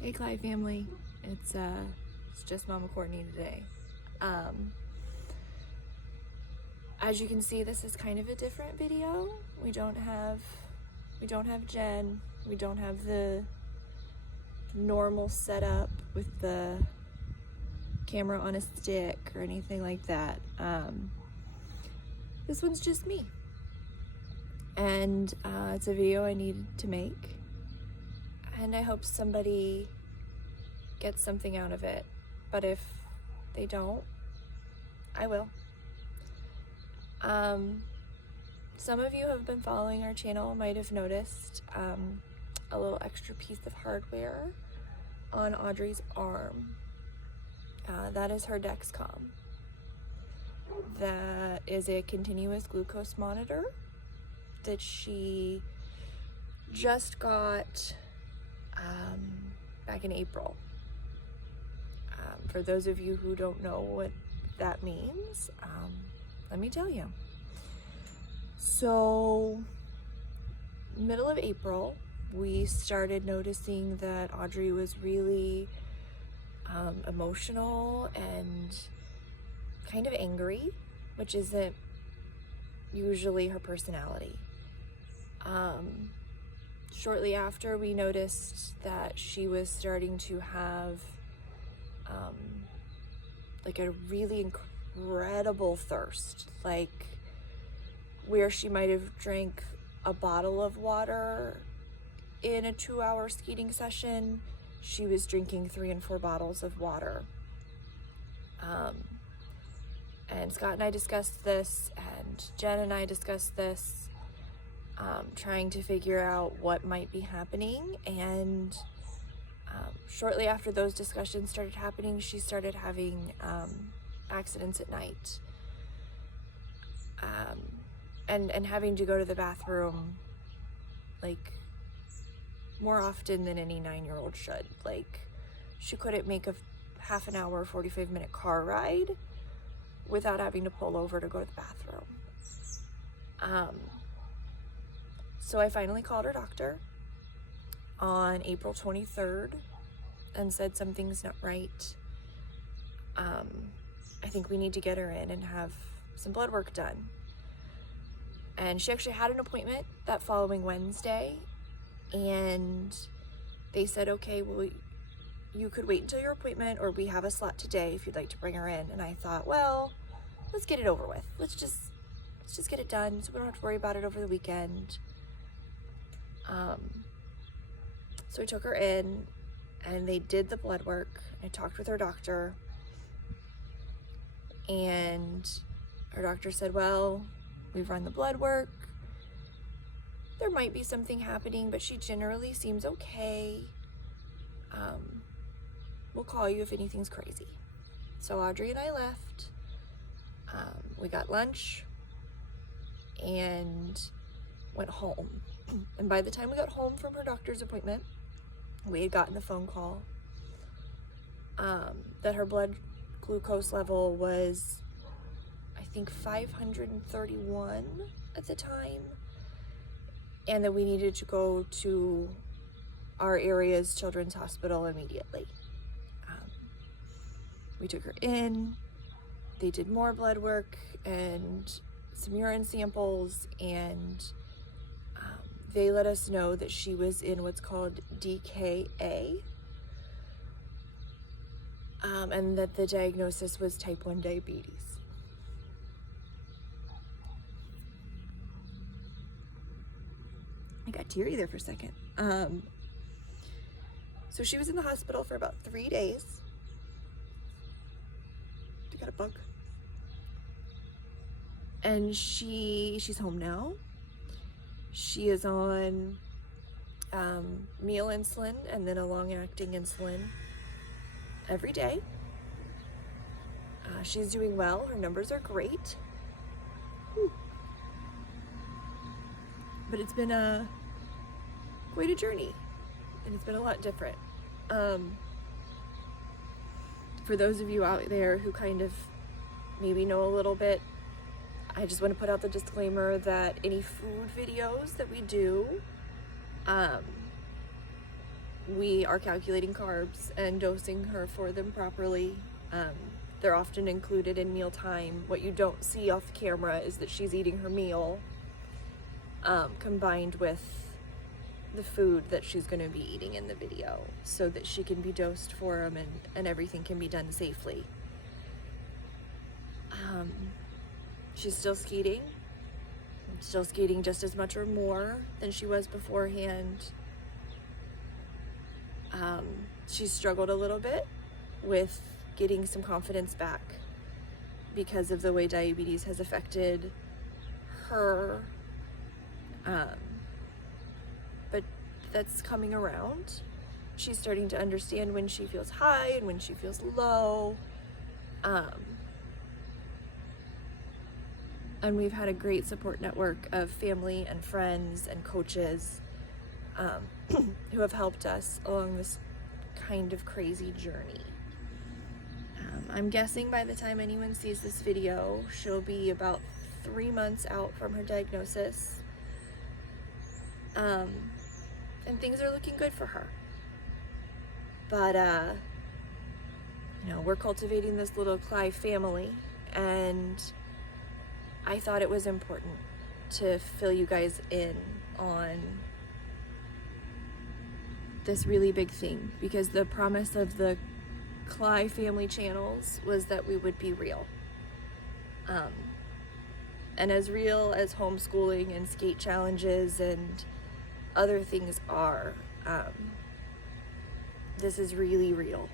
Hey Clyde family, it's just Mama Courtney today. As you can see, this is kind of a different video. We don't have Jen. We don't have the normal setup with the camera on a stick or anything like that. This one's just me, and it's a video I needed to make. And I hope somebody gets something out of it. But if they don't, I will. Some of you have been following our channel might have noticed a little extra piece of hardware on Audrey's arm. That is her Dexcom. That is a continuous glucose monitor that she just got back in April. For those of you who don't know what that means, let me tell you. So, middle of April, we started noticing that Audrey was really emotional and kind of angry, which isn't usually her personality. Shortly after, we noticed that she was starting to have like a really incredible thirst, like where she might have drank a bottle of water in a 2-hour skeeting session, she was drinking 3 and 4 bottles of water. And Scott and I discussed this, and Jen and I discussed this, trying to figure out what might be happening. And shortly after those discussions started happening, she started having accidents at night, and having to go to the bathroom like more often than any 9-year-old should. Like, she couldn't make a half an hour, 45-minute car ride without having to pull over to go to the bathroom. So I finally called her doctor on April 23rd and said something's not right. I think we need to get her in and have some blood work done. And she actually had an appointment that following Wednesday, and they said, okay, well, you could wait until your appointment, or we have a slot today if you'd like to bring her in. And I thought, well, let's get it over with. Let's just get it done so we don't have to worry about it over the weekend. So I took her in, and they did the blood work. I talked with her doctor, and her doctor said, well, we've run the blood work. There might be something happening, but she generally seems okay. We'll call you if anything's crazy. So Audrey and I left. We got lunch and went home. And by the time we got home from her doctor's appointment, we had gotten the phone call that her blood glucose level was, I think, 531 at the time, and that we needed to go to our area's children's hospital immediately. We took her in, they did more blood work and some urine samples, and they let us know that she was in what's called DKA, and that the diagnosis was type 1 diabetes. I got teary there for a second. So she was in the hospital for about 3 days. I got a bug. And she's home now. She is on meal insulin and then a long-acting insulin every day. She's doing well. Her numbers are great. Whew. But it's been quite a journey, and it's been a lot different. For those of you out there who kind of maybe know a little bit, I just want to put out the disclaimer that any food videos that we do, we are calculating carbs and dosing her for them properly. They're often included in mealtime. What you don't see off camera is that she's eating her meal combined with the food that she's going to be eating in the video, so that she can be dosed for them and everything can be done safely. She's still skating just as much or more than she was beforehand. She's struggled a little bit with getting some confidence back because of the way diabetes has affected her. But that's coming around. She's starting to understand when she feels high and when she feels low. And we've had a great support network of family and friends and coaches who have helped us along this kind of crazy journey. I'm guessing by the time anyone sees this video, she'll be about 3 months out from her diagnosis. And things are looking good for her. But, we're cultivating this little Clive family, and I thought it was important to fill you guys in on this really big thing, because the promise of the Clive family channels was that we would be real. And as real as homeschooling and skate challenges and other things are, this is really real.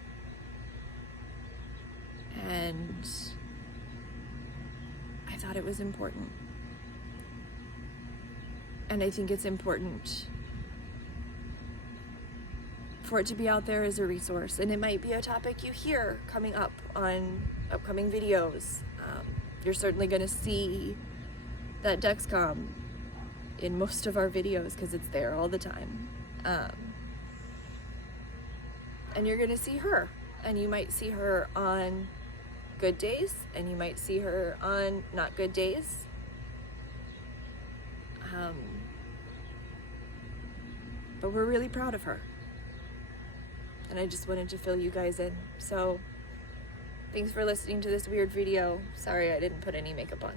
And I thought it was important. And I think it's important for it to be out there as a resource. And it might be a topic you hear coming up on upcoming videos. You're certainly going to see that Dexcom in most of our videos because it's there all the time. And you're going to see her. And you might see her on good days, and you might see her on not good days. But we're really proud of her. And I just wanted to fill you guys in. So thanks for listening to this weird video. Sorry I didn't put any makeup on.